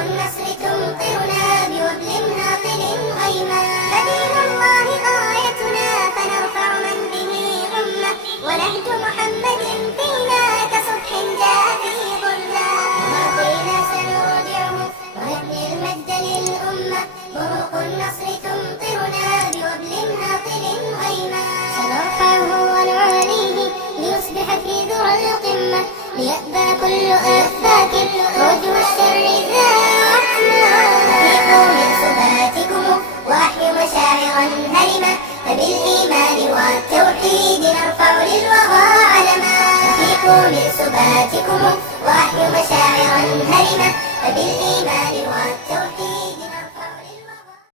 النصر تمطرنا بوبل ناقل غيما. فدين الله غايتنا فنرفع من به غمة، ونهج محمد فينا كصبح جاء في ظلة. ماضينا سنرجعه ونبني المجد للأمة، بروق النصر تمطرنا بوبل ناقل غيما. سنرفعه ونعليه ليصبح في ذرى القمة، ليأبى كل أفاك وجه الشر ذا عتمة. أفيقوا من سباتكم وأحيوا مشاعرا هرمة، فبالإيمان والتوحيد نرفع للوغى علما. أفيقوا من سباتكم